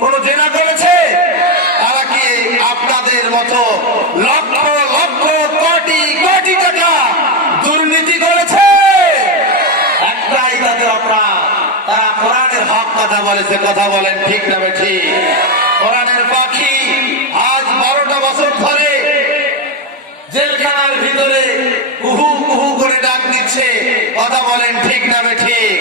কোন জেনা করেছে? তারা কি আপনাদের মতো লক্ষ লক্ষ, কোটি কোটি টাকা দুর্নীতি করেছে? একটাই তাদের অপরাধ। তারা কোরআনের হক কথা বলেছে, কথা বলেন ঠিক না ঠিক? কোরআনের পাখি আজ বারোটা বছর ধরে জেলখানার ভিতরে উহু উহু করে ডাক দিচ্ছে, কথা বলেন ঠিক না ঠিক?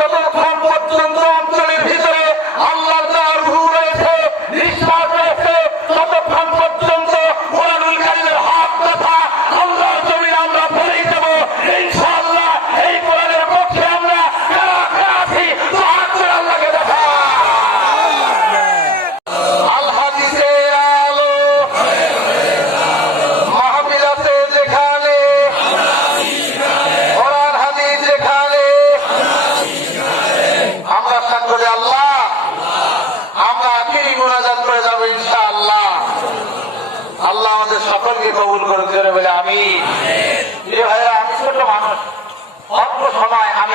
যতক্ষণ পর্যন্ত অঞ্চলের ভিতরে। সকলকে কবুল করুন বলে আমি এই ভাইরা আমি ছোট মানুষ অল্প সময় আমি